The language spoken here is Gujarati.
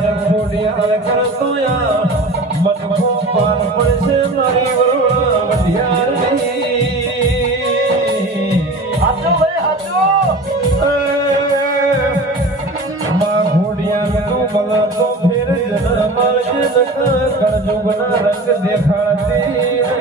ઘોડિયા ઘોડિયા કરતોયા મન કો પાર પડશે મારી વરુણ વઢિયારની હાચો ભાઈ હાચો માં ઘોડિયા તું મને તો ફેર જન મારજે નક કરજુગના રંગ દેખાડતી